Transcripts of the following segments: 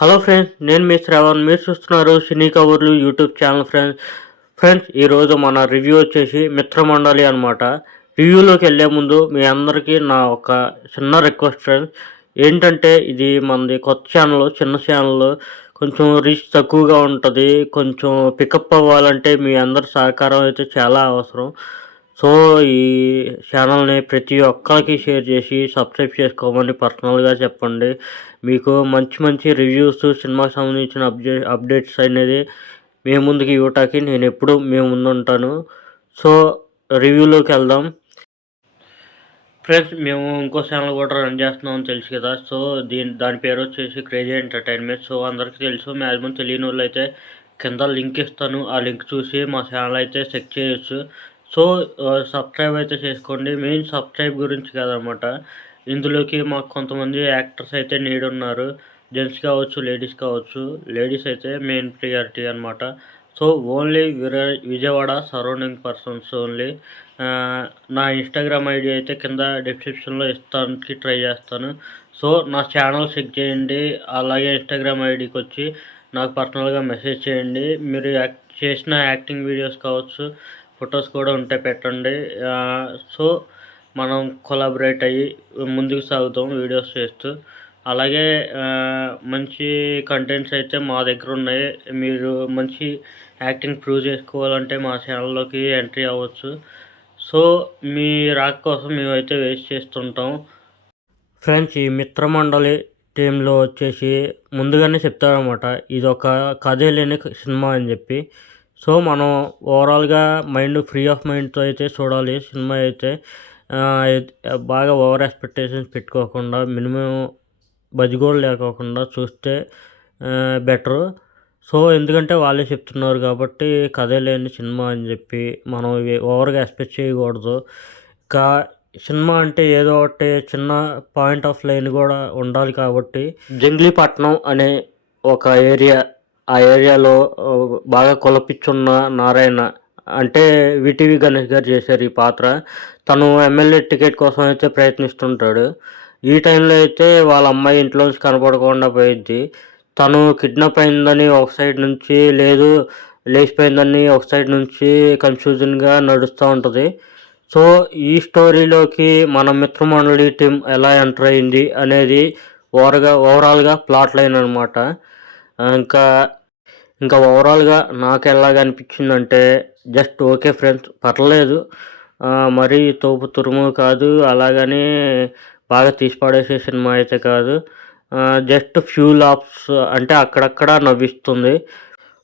Hello friends, నేను మీ శ్రవణ్. మీరు చూస్తున్నారు సినీ కబుర్లు యూట్యూబ్ ఛానల్. ఫ్రెండ్స్ ఈరోజు మన రివ్యూ వచ్చేసి మిత్రమండలి అనమాట. రివ్యూలోకి వెళ్ళే ముందు మీ అందరికీ నా ఒక చిన్న రిక్వెస్ట్ ఫ్రెండ్స్. ఏంటంటే ఇది మనది కొత్త ఛానల్, చిన్న ఛానల్, కొంచెం రీచ్ తక్కువగా ఉంటుంది. కొంచెం పికప్ అవ్వాలంటే మీ అందరి సహకారం అయితే చాలా అవసరం. సో ఈ ఛానల్ని ప్రతి ఒక్కరికి షేర్ చేసి సబ్స్క్రైబ్ చేసుకోమని పర్సనల్గా చెప్పండి. మీకు మంచి మంచి రివ్యూస్, సినిమాకి సంబంధించిన అప్డేట్స్ అనేది మేము ముందుకు ఇవ్వటానికి నేను ఎప్పుడు మేము ముందుంటాను. సో రివ్యూలోకి వెళ్దాం ఫ్రెండ్స్. మేము ఇంకో ఛానల్ కూడా రన్ చేస్తున్నామని తెలుసు కదా. సో దాని పేరు వచ్చేసి క్రేజీ ఎంటర్టైన్మెంట్. సో అందరికీ తెలుసు, మ్యాక్సిమం తెలియని వాళ్ళు అయితే కింద లింక్ ఇస్తాను. ఆ లింక్ చూసి మా ఛానల్ అయితే చెక్ చేయొచ్చు. సో సబ్స్క్రైబ్ అయితే చేసుకోండి. మెయిన్ సబ్స్క్రైబ్ గురించి కాదనమాట. ఇందులోకి మాకు కొంతమంది యాక్టర్స్ అయితే నీడ్ ఉన్నారు. జెంట్స్ కావచ్చు, లేడీస్ కావచ్చు. లేడీస్ అయితే మెయిన్ ప్రియారిటీ అనమాట. So only Vijayawada surrounding persons only. నా ఇన్స్టాగ్రామ్ ఐడి అయితే కింద డిస్క్రిప్షన్లో ఇస్తానికి ట్రై చేస్తాను. సో నా ఛానల్ చెక్ చేయండి. అలాగే ఇన్స్టాగ్రామ్ ఐడికి వచ్చి నాకు పర్సనల్గా మెసేజ్ చేయండి. మీరు చేసిన యాక్టింగ్ వీడియోస్ కావచ్చు, ఫొటోస్ కూడా ఉంటే పెట్టండి. సో మనం కొలాబరేట్ అయ్యి ముందుకు సాగుతాం వీడియోస్ చేస్తూ. అలాగే మంచి కంటెంట్స్ అయితే మా దగ్గర ఉన్నాయి. మీరు మంచి యాక్టింగ్ ప్రూవ్ చేసుకోవాలంటే మా ఛానల్లోకి ఎంట్రీ అవ్వచ్చు. సో మీ రాక కోసం మేమైతే వెయిట్ చేస్తుంటాం ఫ్రెండ్స్. ఈ మిత్రమండలి టీంలో వచ్చేసి ముందుగానే చెప్తారనమాట, ఇది ఒక కథే లేని సినిమా అని చెప్పి. సో మనం ఓవరాల్గా ఫ్రీ ఆఫ్ మైండ్తో అయితే చూడాలి సినిమా అయితే. బాగా ఓవర్ ఎక్స్పెక్టేషన్స్ పెట్టుకోకుండా, మినిమం బడ్జెట్ లేకోకుండా చూస్తే బెటరు. సో ఎందుకంటే వాళ్ళే చెప్తున్నారు కాబట్టి కథే లేని సినిమా అని చెప్పి మనం ఓవర్గా ఎక్స్పెక్ట్ చేయకూడదు. ఇంకా సినిమా అంటే ఏదో ఒకటి చిన్న పాయింట్ ఆఫ్ లైన్ కూడా ఉండాలి కాబట్టి, జంగ్లీపట్నం అనే ఒక ఏరియా, ఆ ఏరియాలో బాగా కులపిచ్చున్న నారాయణ అంటే విటివి గణేష్ గారు చేశారు ఈ పాత్ర. తను ఎమ్మెల్యే టికెట్ కోసం అయితే ప్రయత్నిస్తుంటాడు. ఈ టైంలో అయితే వాళ్ళ అమ్మాయి ఇంట్లోంచి కనపడకుండా పోయిద్ది. తను కిడ్నాప్ అయిందని ఒక సైడ్ నుంచి, లేదు లేచిపోయిందని ఒక సైడ్ నుంచి కన్ఫ్యూజన్గా నడుస్తూ ఉంటుంది. సో ఈ స్టోరీలోకి మన మిత్రమండలి టీం ఎలా ఎంటర్ అయింది అనేది ఓవరాల్గా ప్లాట్ లైన్ అనమాట. ఇంకా ఇంకా ఓవరాల్గా నాకు ఎలాగ అనిపించిందంటే జస్ట్ ఓకే ఫ్రెండ్స్, పర్లేదు. మరీ తోపు తురుము కాదు, అలాగని బాగా తీసి పడేసే సినిమా అయితే కాదు. జస్ట్ ఫ్యూ లాప్స్ అంటే అక్కడక్కడ నవ్విస్తుంది.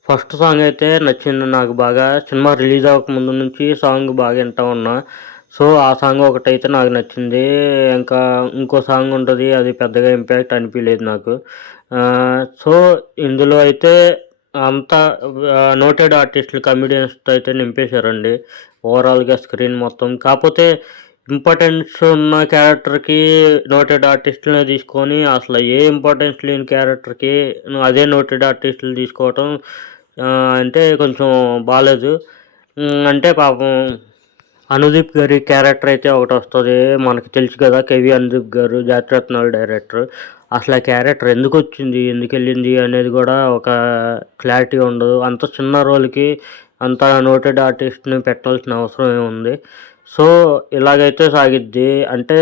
ఫస్ట్ సాంగ్ అయితే నచ్చింది నాకు బాగా. సినిమా రిలీజ్ అవ్వక ముందు నుంచి సాంగ్ బాగా వింటా ఉన్నా. సో ఆ సాంగ్ ఒకటైతే నాకు నచ్చింది. ఇంకా ఇంకో సాంగ్ ఉంటుంది, అది పెద్దగా ఇంపాక్ట్ అనిపించలేదు నాకు. సో ఇందులో అయితే అంతా నోటెడ్ ఆర్టిస్టులు, కమెడియన్స్తో అయితే నింపేశారండి ఓవరాల్గా స్క్రీన్ మొత్తం. కాకపోతే ఇంపార్టెన్స్ ఉన్న క్యారెక్టర్కి నోటెడ్ ఆర్టిస్టులనే తీసుకొని అసలు ఏ ఇంపార్టెన్స్ లేని క్యారెక్టర్కి అదే నోటెడ్ ఆర్టిస్టులు తీసుకోవటం అంటే కొంచెం బాగాలేదు. అంటే పాపం అనుదీప్ గారి క్యారెక్టర్ అయితే ఒకటి వస్తుంది, మనకు తెలుసు కదా. కేవి అనుదీప్ గారు జాతిరత్నాలు డైరెక్టర్. అసలు ఆ క్యారెక్టర్ ఎందుకు వచ్చింది, ఎందుకు వెళ్ళింది అనేది కూడా ఒక క్లారిటీ ఉండదు. అంత చిన్న రోల్కి అంత నోటెడ్ ఆర్టిస్ట్ని పెట్టాల్సిన అవసరం ఏముంది. సో ఇలాగైతే సాగిద్ది. అంటే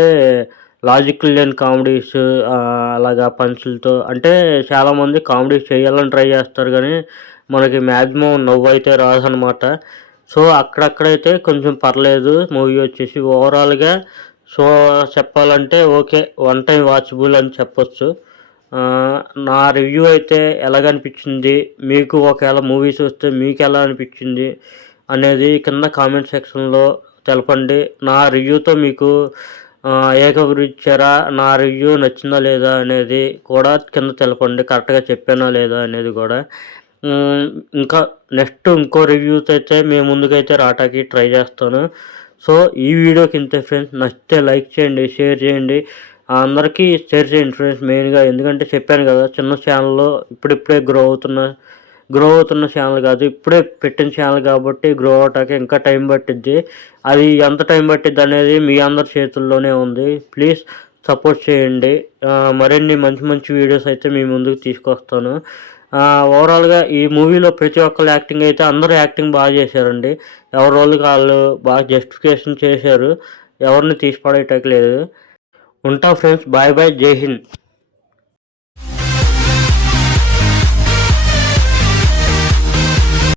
లాజిక్ లేని కామెడీస్, అలాగా పంచులతో. అంటే చాలామంది కామెడీస్ చేయాలని ట్రై చేస్తారు కానీ మనకి మ్యాక్సిమం నవ్వు అయితే రాదనమాట. సో అక్కడక్కడైతే కొంచెం పర్లేదు మూవీ వచ్చేసి. ఓవరాల్గా సో చెప్పాలంటే ఓకే, వన్ టైం వాచబుల్ అని చెప్పొచ్చు. నా రివ్యూ అయితే ఎలాగనిపించింది, మీకు ఒకవేళ మూవీ చూస్తే మీకు ఎలా అనిపించింది అనేది కింద కామెంట్ సెక్షన్లో తెలపండి. నా రివ్యూతో మీకు ఏకీభవించారా, నా రివ్యూ నచ్చిందా లేదా అనేది కూడా కింద తెలపండి. కరెక్ట్గా చెప్పానా లేదా అనేది కూడా. ఇంకా నెక్స్ట్ ఇంకో రివ్యూస్ అయితే మేము ముందుకైతే రావటానికి ట్రై చేస్తాను. సో ఈ వీడియోకి ఇంతే ఫ్రెండ్స్. నచ్చితే లైక్ చేయండి, షేర్ చేయండి, అందరికీ షేర్ చేయండి ఫ్రెండ్స్ మెయిన్గా. ఎందుకంటే చెప్పాను కదా, చిన్న ఛానల్లో ఇప్పుడిప్పుడే గ్రో అవుతున్న ఛానల్ కాదు, ఇప్పుడే పెట్టిన ఛానల్ కాబట్టి గ్రో అవటానికి ఇంకా టైం పట్టిద్ది. అది ఎంత టైం పట్టిద్ది అనేది మీ అందరి చేతుల్లోనే ఉంది. ప్లీజ్ సపోర్ట్ చేయండి. మరిన్ని మంచి మంచి వీడియోస్ అయితే మీ ముందుకు తీసుకొస్తాను. ఓవరాల్గా ఈ మూవీలో ప్రతి ఒక్కరు యాక్టింగ్ అయితే అందరూ యాక్టింగ్ బాగా చేశారండి. ఎవరి రోజుకి వాళ్ళు బాగా జస్టిఫికేషన్ చేశారు. ఎవరిని తీసి పడేయటం లేదు. ఉంటా ఫ్రెండ్స్, బాయ్ బాయ్, జై హింద్.